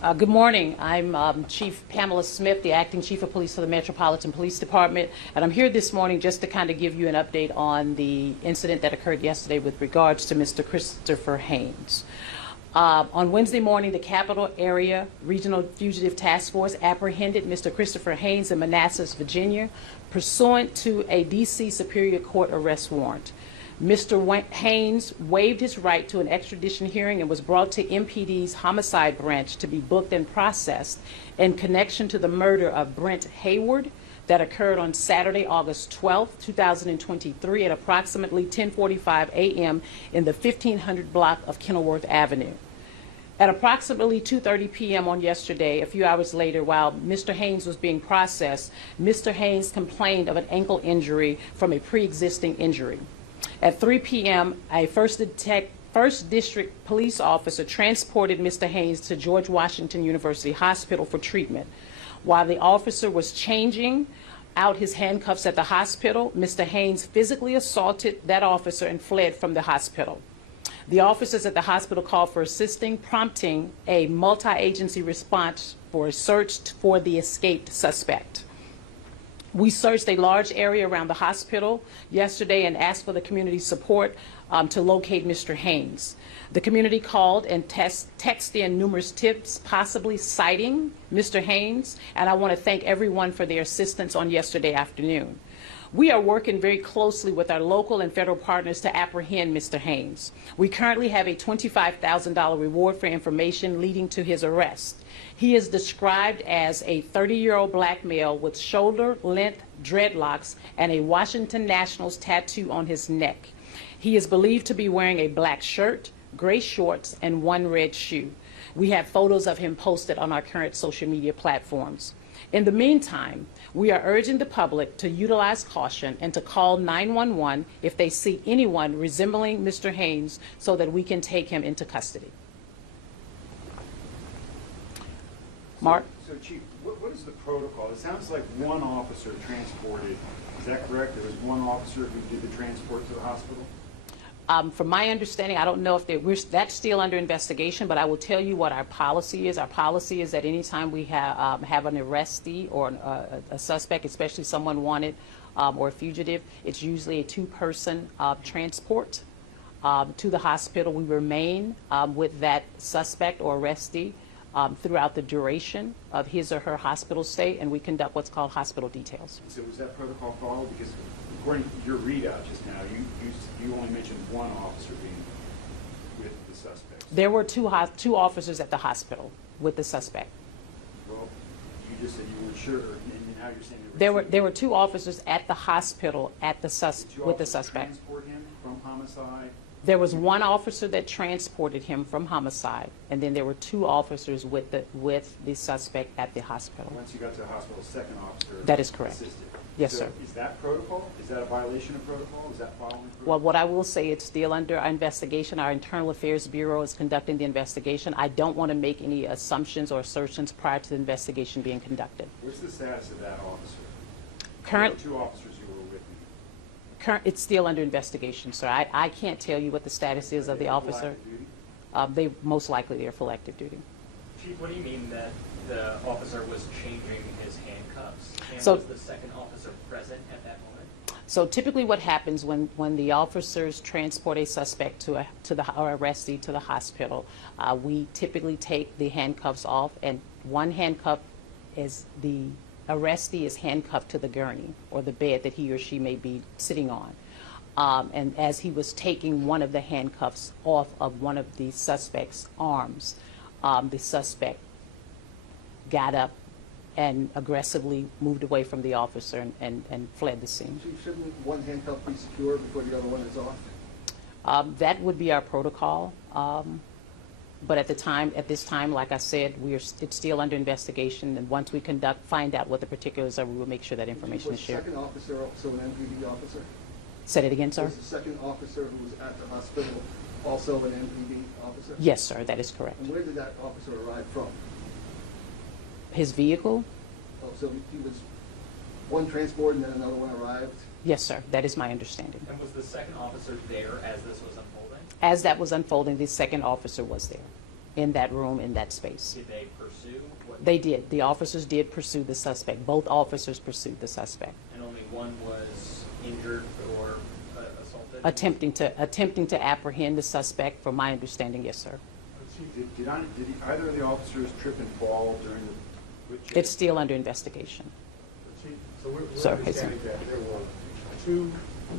Good morning. I'm Chief Pamela Smith, the Acting Chief of Police for the Metropolitan Police Department, and I'm here this morning just to kind of give you an update on the incident that occurred yesterday with regards to Mr. Christopher Haynes. On Wednesday morning, the Capital Area Regional Fugitive Task Force apprehended Mr. Christopher Haynes in Manassas, Virginia, pursuant to a D.C. Superior Court arrest warrant. Mr. Haynes waived his right to an extradition hearing and was brought to MPD's homicide branch to be booked and processed in connection to the murder of Brent Hayward that occurred on Saturday, August 12, 2023 at approximately 10:45 a.m. in the 1500 block of Kenilworth Avenue. At approximately 2:30 p.m. on yesterday, a few hours later, while Mr. Haynes was being processed, Mr. Haynes complained of an ankle injury from a pre-existing injury. At 3 p.m., a First District police officer transported Mr. Haynes to George Washington University Hospital for treatment. While the officer was changing out his handcuffs at the hospital, Mr. Haynes physically assaulted that officer and fled from the hospital. The officers at the hospital called for assisting, prompting a multi-agency response for a search for the escaped suspect. We searched a large area around the hospital yesterday and asked for the community support to locate Mr. Haynes. The community called and texted in numerous tips, possibly citing Mr. Haynes, and I want to thank everyone for their assistance on yesterday afternoon. We are working very closely with our local and federal partners to apprehend Mr. Haynes. We currently have a $25,000 reward for information leading to his arrest. He is described as a 30-year-old black male with shoulder-length dreadlocks and a Washington Nationals tattoo on his neck. He is believed to be wearing a black shirt, gray shorts, and one red shoe. We have photos of him posted on our current social media platforms. In the meantime, we are urging the public to utilize caution and to call 911 if they see anyone resembling Mr. Haynes so that we can take him into custody. Mark? So Chief, what is the protocol? It sounds like one officer transported. Is that correct? There was one officer who did the transport to the hospital? From my understanding, I don't know if that's still under investigation, but I will tell you what our policy is. Our policy is that anytime we have an arrestee or a suspect, especially someone wanted or a fugitive, it's usually a two-person transport to the hospital. We remain with that suspect or arrestee throughout the duration of his or her hospital stay, and we conduct what's called hospital details. So was that protocol followed? Because according to your readout just now, you only mentioned one officer being with the suspect. There were two officers at the hospital with the suspect. Well, you just said you weren't sure, and now you're saying there were two officers at the hospital with the suspect. Transport him from homicide? There was one officer that transported him from homicide, and then there were two officers with the suspect at the hospital. Once you got to the hospital, a second officer That is correct. assisted. Yes, so sir. Is that protocol? Is that a violation of protocol? Is that following protocol? Well, what I will say, it's still under our investigation. Our Internal Affairs Bureau is conducting the investigation. I don't want to make any assumptions or assertions prior to the investigation being conducted. What's the status of that officer? Current, There were two officers who were with me. It's still under investigation, sir. I can't tell you what the status is of the officer. They most likely they're for active duty. Chief, what do you mean that the officer was changing his handcuffs? And So- was the second officer present at that moment? So typically what happens when the officers transport a suspect or arrestee to the hospital, we typically take the handcuffs off, and one handcuff is the arrestee is handcuffed to the gurney or the bed that he or she may be sitting on. And as he was taking one of the handcuffs off of one of the suspect's arms, the suspect got up and aggressively moved away from the officer and fled the scene. Chief, shouldn't one handcuff be secure before the other one is off? That would be our protocol. But at this time, like I said, it's still under investigation, and once we find out what the particulars are, we will make sure that information is shared. Was the second officer also an NPD officer? Say it again, sir? Was the second officer who was at the hospital also an NPD officer? Yes, sir, that is correct. And where did that officer arrive from? His vehicle? Oh, so he was one transport and then another one arrived? Yes, sir, that is my understanding. And was the second officer there as this was unfolding? As that was unfolding, the second officer was there. in that room, in that space. Did they pursue? They did. The officers did pursue the suspect. Both officers pursued the suspect. And only one was injured or assaulted? Attempting to apprehend the suspect, from my understanding, yes, sir. Did either of the officers trip and fall during the wood chase? It's still under investigation. Chief, so we're Sir, understanding that there were 2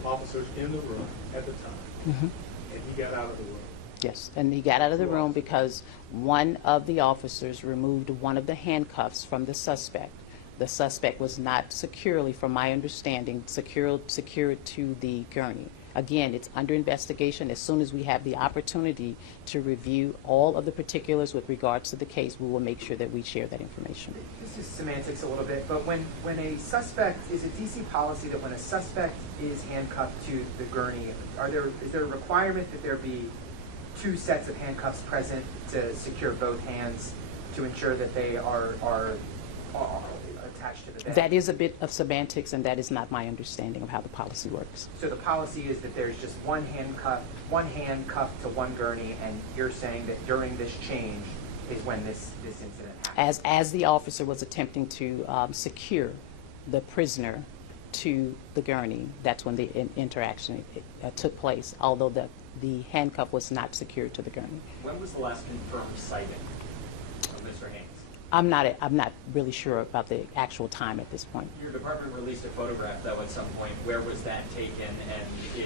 officers in the room at the time, and he got out of the room. Yes, and he got out of the room because one of the officers removed one of the handcuffs from the suspect. The suspect was not securely, from my understanding, secured to the gurney. Again, it's under investigation. As soon as we have the opportunity to review all of the particulars with regards to the case, we will make sure that we share that information. This is semantics a little bit, but when a suspect, is it DC policy that when a suspect is handcuffed to the gurney, is there a requirement that there be 2 sets of handcuffs present to secure both hands to ensure that they are attached to the bed? That is a bit of semantics, and that is not my understanding of how the policy works. So the policy is that there's just one hand cuffed to one gurney, and you're saying that during this change is when this incident happened? As the officer was attempting to secure the prisoner to the gurney, that's when the interaction took place, although the handcuff was not secured to the gurney. When was the last confirmed sighting of Mr. Haynes? I'm not really sure about the actual time at this point. Your department released a photograph, though, at some point. Where was that taken, and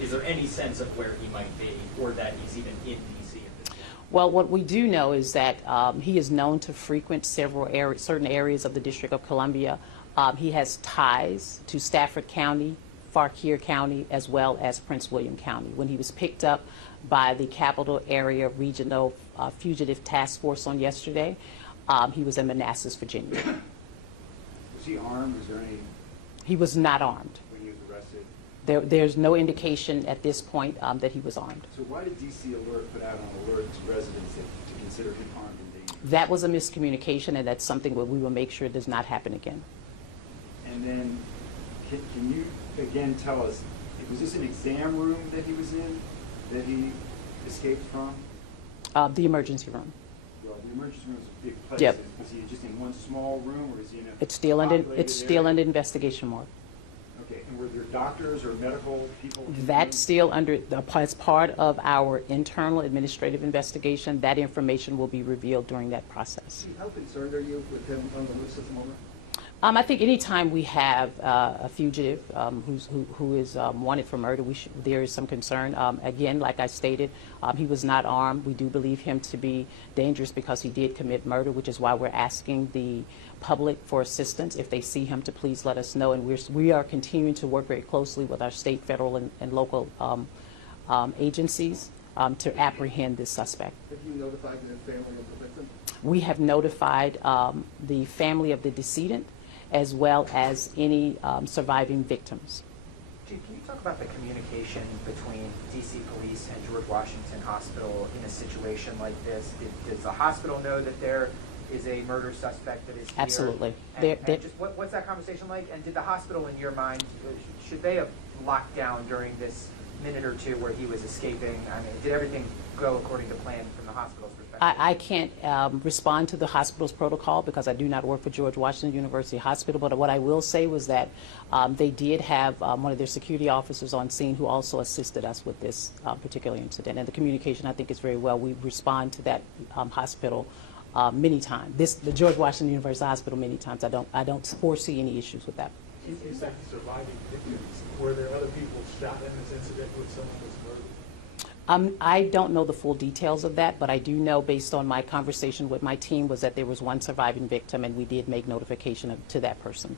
is there any sense of where he might be, or that he's even in D.C. at this point? Well, what we do know is that he is known to frequent certain areas of the District of Columbia. He has ties to Stafford County, Fauquier County, as well as Prince William County. When he was picked up by the Capital Area Regional Fugitive Task Force on yesterday, he was in Manassas, Virginia. Was he armed? Was there any, He was not armed. when he was arrested? There's no indication at this point that he was armed. So why did DC Alert put out an alert to residents to consider him armed and dangerous? That was a miscommunication, and that's something that we will make sure does not happen again. And then, can you again tell us, was this an exam room that he was in, that he escaped from? The emergency room. Well, the emergency room is a big place. Yep. Was he just in one small room, or was he in a It's still under populated area? investigation mode. Okay, and were there doctors or medical people? That's still as part of our internal administrative investigation. That information will be revealed during that process. How concerned are you with him on the loose at the moment? I think anytime we have a fugitive who is wanted for murder, there is some concern. Again, like I stated, he was not armed. We do believe him to be dangerous because he did commit murder, which is why we're asking the public for assistance. If they see him, to please let us know. And we are continuing to work very closely with our state, federal, and local agencies to apprehend this suspect. Have you notified the family of the victim? We have notified the family of the decedent, as well as any surviving victims. Chief, can you talk about the communication between DC Police and George Washington Hospital in a situation like this? Does the hospital know that there is a murder suspect that is here? Absolutely. And just what's that conversation like? And did the hospital, in your mind, should they have locked down during this minute or two where he was escaping? I mean, did everything go according to plan from the hospital's perspective? I can't respond to the hospital's protocol because I do not work for George Washington University Hospital, but what I will say was that they did have one of their security officers on scene who also assisted us with this particular incident. And the communication, I think, is very well. We respond to that hospital many times. The George Washington University Hospital many times. I don't foresee any issues with that. You said surviving victims. Were there other people shot in this incident with someone was murdered? I don't know the full details of that, but I do know, based on my conversation with my team, was that there was one surviving victim, and we did make notification to that person.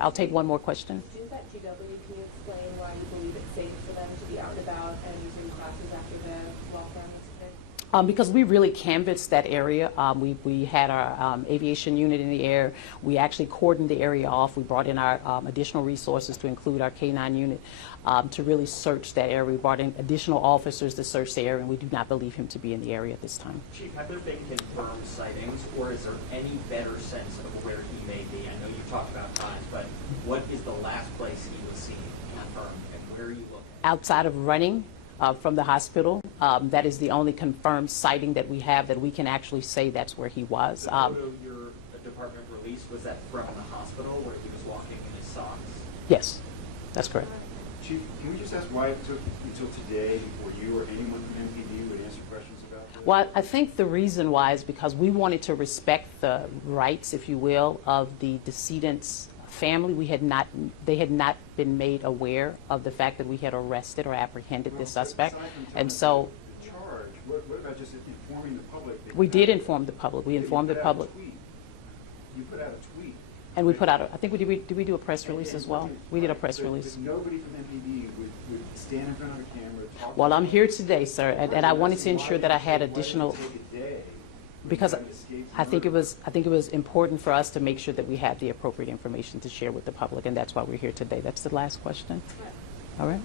I'll take one more question. Students at GW, can you explain why you believe it's safe for them to be out and about and using classes after the welfare incident? Because we really canvassed that area. We had our aviation unit in the air. We actually cordoned the area off. We brought in our additional resources to include our K-9 unit to really search that area. We brought in additional officers to search the area, and we do not believe him to be in the area at this time. Chief, have there been confirmed sightings, or is there any better sense of where he may be? I know you talked about times, but what is the last place he was seen confirmed, and where are you looking? Outside of running, from the hospital. That is the only confirmed sighting that we have that we can actually say that's where he was. The photo your department released, was that from the hospital where he was walking in his socks? Yes, that's correct. Chief, can we just ask why it took until today before you or anyone from MPD would answer questions about this? Well, I think the reason why is because we wanted to respect the rights, if you will, of the decedent's family. They had not been made aware of the fact that we had arrested or apprehended this suspect. Aside from And telling so the charge, what about just informing the public? That we you did had- inform the public. We that you informed the put out a public. tweet. You put out a tweet. And we put out, I think, did we do a press release And- as well? We did a press but- release. But nobody from MPD would stand in front of a camera, talk. Well, to I'm you. here today, sir, and I wanted to ensure that I had Why did it additional, take a day for because you to escape I think it murder? was important for us to make sure that we had the appropriate information to share with the public, and that's why we're here today. That's the last question. All right?